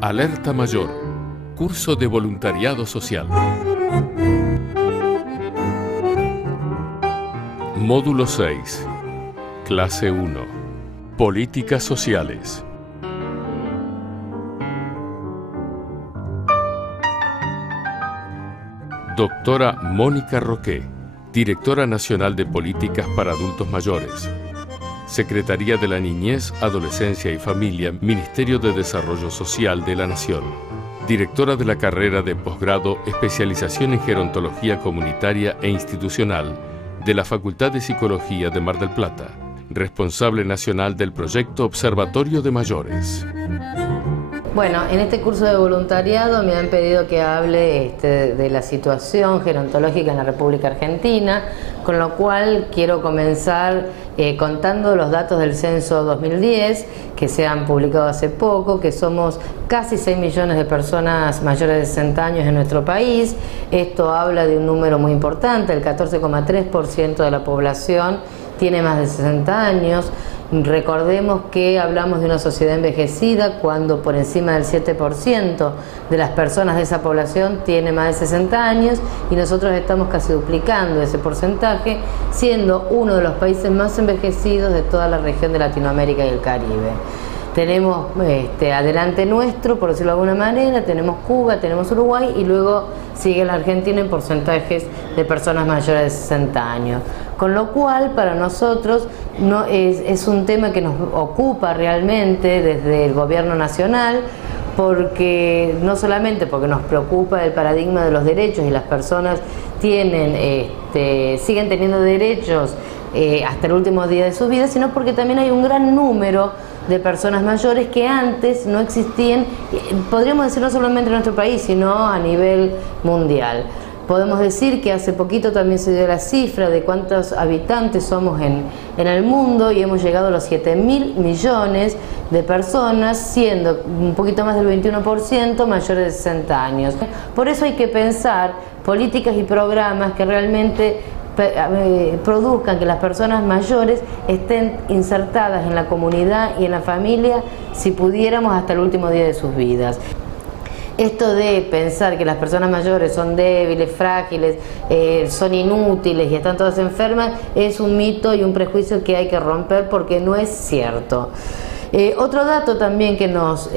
Alerta Mayor, curso de voluntariado social. Módulo 6, clase 1, políticas sociales. Doctora Mónica Roqué, Directora Nacional de Políticas para Adultos Mayores. Secretaría de la Niñez, Adolescencia y Familia, Ministerio de Desarrollo Social de la Nación. Directora de la carrera de posgrado Especialización en Gerontología Comunitaria e Institucional de la Facultad de Psicología de Mar del Plata. Responsable nacional del proyecto Observatorio de Mayores. Bueno, en este curso de voluntariado me han pedido que hable de la situación gerontológica en la República Argentina, con lo cual quiero comenzar contando los datos del censo 2010, que se han publicado hace poco, que somos casi 6 millones de personas mayores de 60 años en nuestro país. Esto habla de un número muy importante, el 14,3% de la población tiene más de 60 años. Recordemos que hablamos de una sociedad envejecida cuando por encima del 7% de las personas de esa población tiene más de 60 años y nosotros estamos casi duplicando ese porcentaje, siendo uno de los países más envejecidos de toda la región de Latinoamérica y el Caribe. Tenemos adelante nuestro, por decirlo de alguna manera, tenemos Cuba, tenemos Uruguay y luego sigue la Argentina en porcentajes de personas mayores de 60 años. Con lo cual, para nosotros es un tema que nos ocupa realmente desde el gobierno nacional, porque no solamente porque nos preocupa el paradigma de los derechos y las personas siguen teniendo derechos hasta el último día de su vida, sino porque también hay un gran número de personas mayores que antes no existían, podríamos decir no solamente en nuestro país, sino a nivel mundial. Podemos decir que hace poquito también se dio la cifra de cuántos habitantes somos en el mundo y hemos llegado a los 7.000 millones de personas, siendo un poquito más del 21% mayores de 60 años. Por eso hay que pensar políticas y programas que realmente produzcan que las personas mayores estén insertadas en la comunidad y en la familia, si pudiéramos, hasta el último día de sus vidas. Esto de pensar que las personas mayores son débiles, frágiles, son inútiles y están todas enfermas, es un mito y un prejuicio que hay que romper porque no es cierto. Otro dato también que nos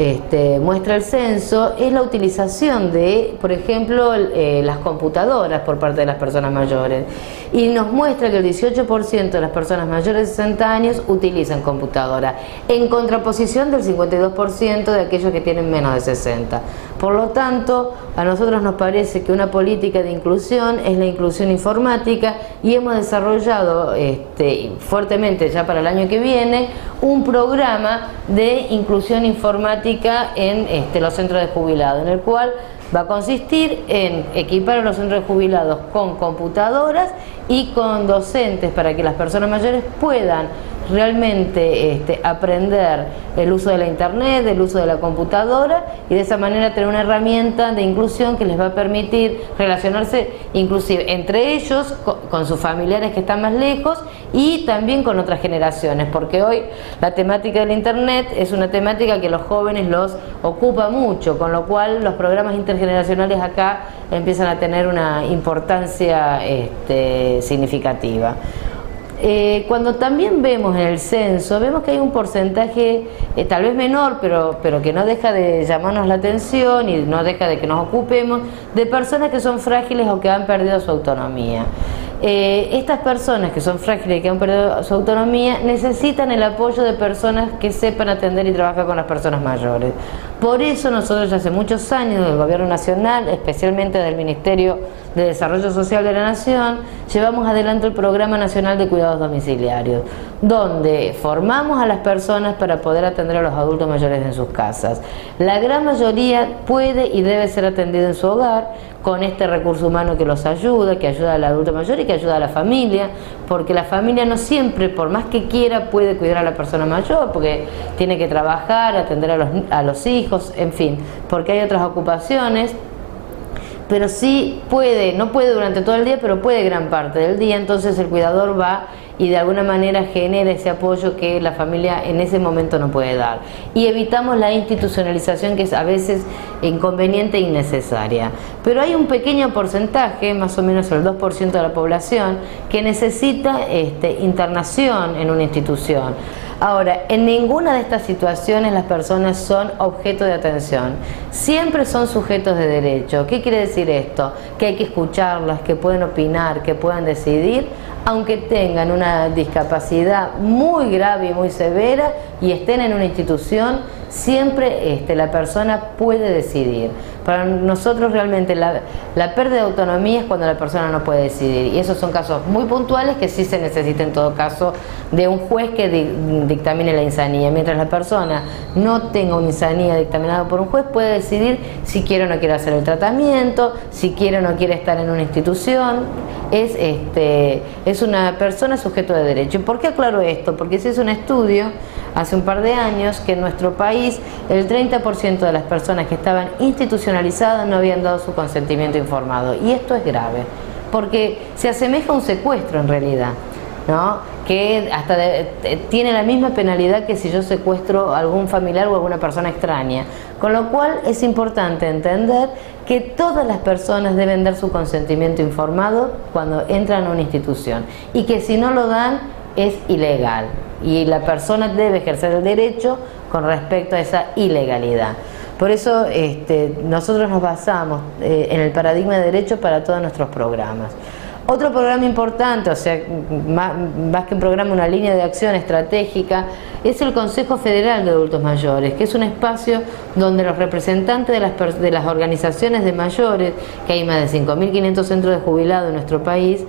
muestra el censo es la utilización de, por ejemplo, las computadoras por parte de las personas mayores. Y nos muestra que el 18% de las personas mayores de 60 años utilizan computadora, en contraposición del 52% de aquellos que tienen menos de 60. Por lo tanto, a nosotros nos parece que una política de inclusión es la inclusión informática y hemos desarrollado fuertemente ya para el año que viene un programa de inclusión informática en los centros de jubilados, en el cual va a consistir en equipar a los centros de jubilados con computadoras y con docentes para que las personas mayores puedan realmente aprender el uso de la internet, el uso de la computadora y de esa manera tener una herramienta de inclusión que les va a permitir relacionarse inclusive entre ellos, con sus familiares que están más lejos y también con otras generaciones, porque hoy la temática del internet es una temática que los jóvenes los ocupa mucho, con lo cual los programas intergeneracionales acá empiezan a tener una importancia significativa. Cuando también vemos en el censo, vemos que hay un porcentaje tal vez menor, pero que no deja de llamarnos la atención y no deja de que nos ocupemos, de personas que son frágiles o que han perdido su autonomía. Estas personas que son frágiles y que han perdido su autonomía necesitan el apoyo de personas que sepan atender y trabajar con las personas mayores. Por eso nosotros ya hace muchos años del Gobierno Nacional, especialmente del Ministerio de Desarrollo Social de la Nación, llevamos adelante el Programa Nacional de Cuidados Domiciliarios, donde formamos a las personas para poder atender a los adultos mayores en sus casas. La gran mayoría puede y debe ser atendida en su hogar, con este recurso humano que los ayuda, que ayuda al adulto mayor y que ayuda a la familia, porque la familia no siempre, por más que quiera, puede cuidar a la persona mayor, porque tiene que trabajar, atender a los hijos, en fin, porque hay otras ocupaciones, pero sí puede, no puede durante todo el día, pero puede gran parte del día, entonces el cuidador va y de alguna manera genera ese apoyo que la familia en ese momento no puede dar. Y evitamos la institucionalización, que es a veces inconveniente e innecesaria. Pero hay un pequeño porcentaje, más o menos el 2% de la población, que necesita internación en una institución. Ahora, en ninguna de estas situaciones las personas son objeto de atención, siempre son sujetos de derecho. ¿Qué quiere decir esto? Que hay que escucharlas, que pueden opinar, que pueden decidir, aunque tengan una discapacidad muy grave y muy severa y estén en una institución, siempre la persona puede decidir. Para nosotros realmente la pérdida de autonomía es cuando la persona no puede decidir, y esos son casos muy puntuales que sí se necesita en todo caso de un juez que dictamine la insanía. Mientras la persona no tenga una insanía dictaminada por un juez, puede decidir si quiere o no quiere hacer el tratamiento, si quiere o no quiere estar en una institución. Es una persona sujeto de derecho. ¿Y por qué aclaro esto? Porque se hizo un estudio hace un par de años que en nuestro país el 30% de las personas que estaban institucionalizadas no habían dado su consentimiento informado. Y esto es grave, porque se asemeja a un secuestro en realidad, ¿no? Que hasta tiene la misma penalidad que si yo secuestro a algún familiar o alguna persona extraña. Con lo cual es importante entender que todas las personas deben dar su consentimiento informado cuando entran a una institución, y que si no lo dan es ilegal, y la persona debe ejercer el derecho con respecto a esa ilegalidad. Por eso nosotros nos basamos en el paradigma de derecho para todos nuestros programas. Otro programa importante, o sea, más que un programa, una línea de acción estratégica, es el Consejo Federal de Adultos Mayores, que es un espacio donde los representantes de las organizaciones de mayores, que hay más de 5.500 centros de jubilados en nuestro país,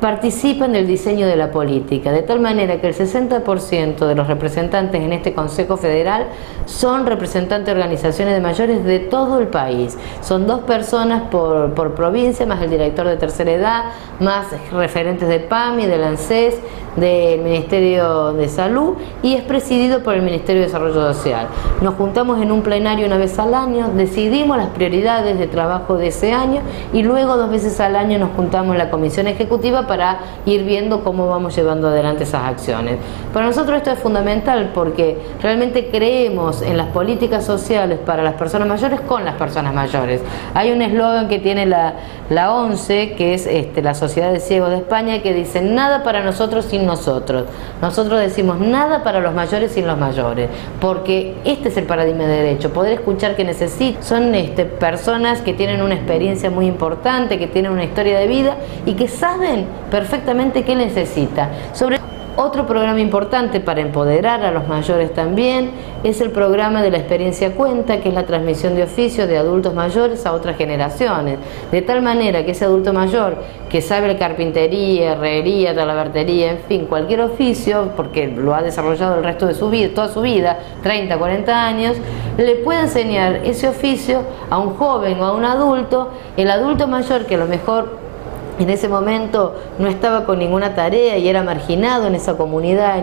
participan del diseño de la política, de tal manera que el 60% de los representantes en este Consejo Federal son representantes de organizaciones de mayores de todo el país. Son 2 personas por provincia, más el director de tercera edad, más referentes de PAMI, del ANSES, del Ministerio de Salud, y es presidido por el Ministerio de Desarrollo Social. Nos juntamos en un plenario una vez al año, decidimos las prioridades de trabajo de ese año, y luego 2 veces al año nos juntamos en la comisión ejecutiva para ir viendo cómo vamos llevando adelante esas acciones. Para nosotros esto es fundamental porque realmente creemos en las políticas sociales para las personas mayores con las personas mayores. Hay un eslogan que tiene la ONCE, que es la Sociedad de Ciegos de España, que dice: nada para nosotros sin nosotros. Nosotros decimos nada para los mayores sin los mayores, porque este es el paradigma de derecho, poder escuchar que necesitan. Son personas que tienen una experiencia muy importante, que tienen una historia de vida y que saben perfectamente qué necesita. Otro programa importante para empoderar a los mayores también es el programa de la experiencia cuenta, que es la transmisión de oficios de adultos mayores a otras generaciones, de tal manera que ese adulto mayor que sabe carpintería, herrería, talabartería, en fin, cualquier oficio, porque lo ha desarrollado el resto de su vida, toda su vida, 30, 40 años, le puede enseñar ese oficio a un joven o a un adulto. El adulto mayor, que a lo mejor en ese momento no estaba con ninguna tarea y era marginado en esa comunidad,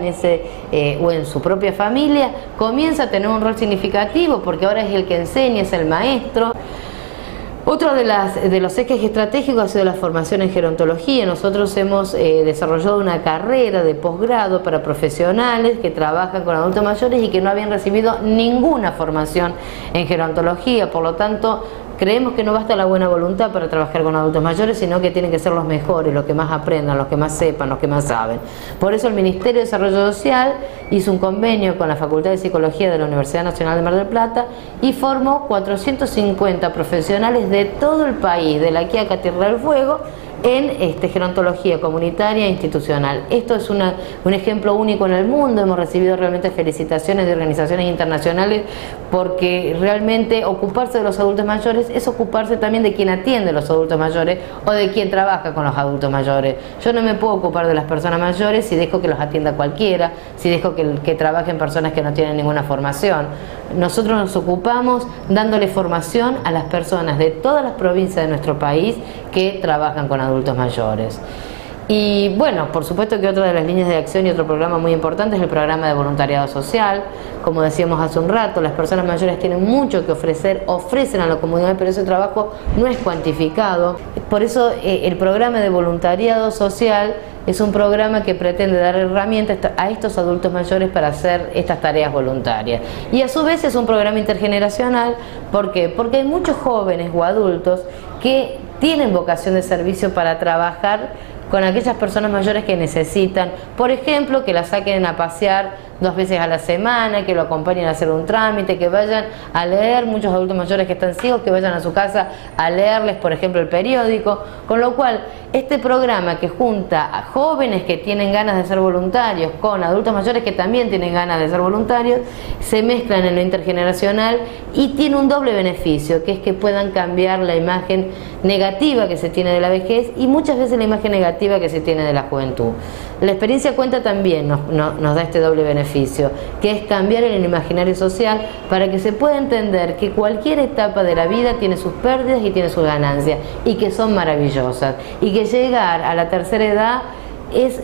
o en su propia familia, comienza a tener un rol significativo porque ahora es el que enseña, es el maestro. Otro de los ejes estratégicos ha sido la formación en gerontología. Nosotros hemos desarrollado una carrera de posgrado para profesionales que trabajan con adultos mayores y que no habían recibido ninguna formación en gerontología. Por lo tanto, creemos que no basta la buena voluntad para trabajar con adultos mayores, sino que tienen que ser los mejores, los que más aprendan, los que más sepan, los que más saben. Por eso el Ministerio de Desarrollo Social hizo un convenio con la Facultad de Psicología de la Universidad Nacional de Mar del Plata y formó 450 profesionales de todo el país, de la Quiaca a Tierra del Fuego, en gerontología comunitaria e institucional. Esto es un ejemplo único en el mundo. Hemos recibido realmente felicitaciones de organizaciones internacionales, porque realmente ocuparse de los adultos mayores es ocuparse también de quien atiende a los adultos mayores o de quien trabaja con los adultos mayores. Yo no me puedo ocupar de las personas mayores si dejo que los atienda cualquiera, si dejo que trabajen personas que no tienen ninguna formación. Nosotros nos ocupamos dándole formación a las personas de todas las provincias de nuestro país que trabajan con adultos mayores. Y bueno, por supuesto que otra de las líneas de acción y otro programa muy importante es el programa de voluntariado social. Como decíamos hace un rato, las personas mayores tienen mucho que ofrecer, ofrecen a la comunidad, pero ese trabajo no es cuantificado. Por eso el programa de voluntariado social es un programa que pretende dar herramientas a estos adultos mayores para hacer estas tareas voluntarias. Y a su vez es un programa intergeneracional. ¿Por qué? Porque hay muchos jóvenes o adultos que tienen vocación de servicio para trabajar con aquellas personas mayores que necesitan, por ejemplo, que la saquen a pasear 2 veces a la semana, que lo acompañen a hacer un trámite, que vayan a leer, muchos adultos mayores que están ciegos, que vayan a su casa a leerles, por ejemplo, el periódico, con lo cual este programa que junta a jóvenes que tienen ganas de ser voluntarios con adultos mayores que también tienen ganas de ser voluntarios, se mezclan en lo intergeneracional y tiene un doble beneficio, que es que puedan cambiar la imagen negativa que se tiene de la vejez y muchas veces la imagen negativa que se tiene de la juventud. La experiencia cuenta también nos da este doble beneficio, que es cambiar el imaginario social para que se pueda entender que cualquier etapa de la vida tiene sus pérdidas y tiene sus ganancias y que son maravillosas, y que llegar a la tercera edad es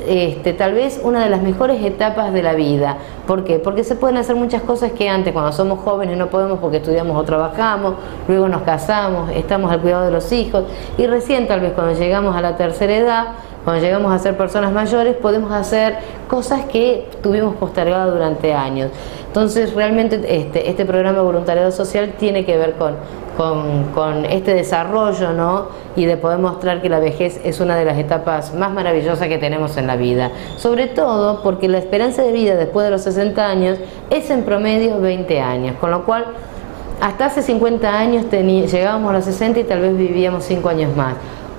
tal vez una de las mejores etapas de la vida. ¿Por qué? Porque se pueden hacer muchas cosas que antes, cuando somos jóvenes, no podemos porque estudiamos o trabajamos, luego nos casamos, estamos al cuidado de los hijos, y recién tal vez cuando llegamos a la tercera edad, cuando llegamos a ser personas mayores, podemos hacer cosas que tuvimos postergado durante años. Entonces realmente este programa de voluntariado social tiene que ver con este desarrollo, ¿no? Y de poder mostrar que la vejez es una de las etapas más maravillosas que tenemos en la vida. Sobre todo porque la esperanza de vida después de los 60 años es en promedio 20 años, con lo cual hasta hace 50 años llegábamos a los 60 y tal vez vivíamos 5 años más.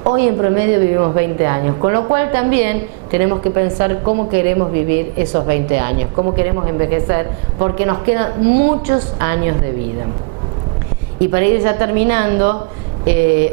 Hoy en promedio vivimos 20 años, con lo cual también tenemos que pensar cómo queremos vivir esos 20 años, cómo queremos envejecer, porque nos quedan muchos años de vida. Y para ir ya terminando,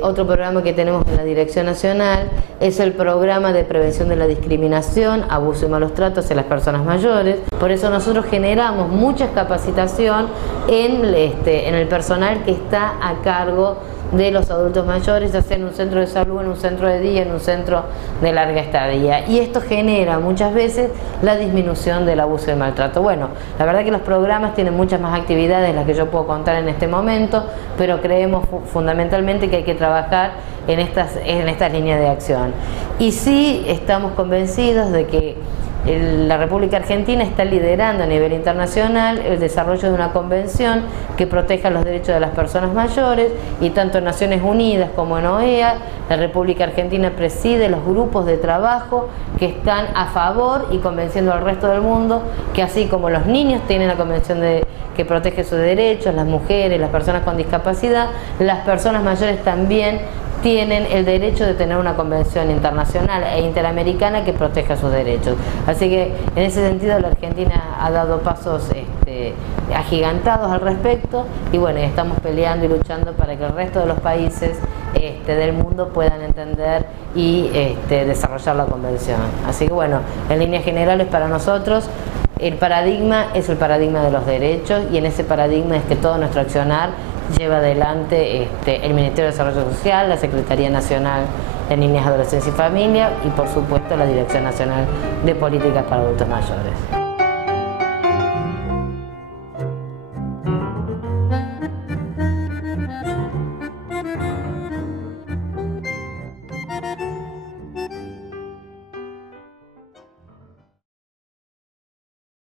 otro programa que tenemos en la Dirección Nacional es el programa de prevención de la discriminación, abuso y malos tratos hacia las personas mayores. Por eso nosotros generamos mucha capacitación en el personal que está a cargo de los adultos mayores, ya sea en un centro de salud, en un centro de día, en un centro de larga estadía. Y esto genera muchas veces la disminución del abuso y el maltrato. Bueno, la verdad que los programas tienen muchas más actividades de las que yo puedo contar en este momento, pero creemos fundamentalmente que hay que trabajar en estas líneas de acción. Y sí estamos convencidos de que la República Argentina está liderando a nivel internacional el desarrollo de una convención que proteja los derechos de las personas mayores, y tanto en Naciones Unidas como en OEA, la República Argentina preside los grupos de trabajo que están a favor y convenciendo al resto del mundo que así como los niños tienen la convención que protege sus derechos, las mujeres, las personas con discapacidad, las personas mayores también tienen el derecho de tener una convención internacional e interamericana que proteja sus derechos. Así que en ese sentido la Argentina ha dado pasos agigantados al respecto, y bueno, estamos peleando y luchando para que el resto de los países del mundo puedan entender y desarrollar la convención. Así que bueno, en líneas generales para nosotros el paradigma es el paradigma de los derechos, y en ese paradigma es que todo nuestro accionar lleva adelante el Ministerio de Desarrollo Social, la Secretaría Nacional de Niñez, Adolescencia y Familia, y por supuesto la Dirección Nacional de Políticas para Adultos Mayores.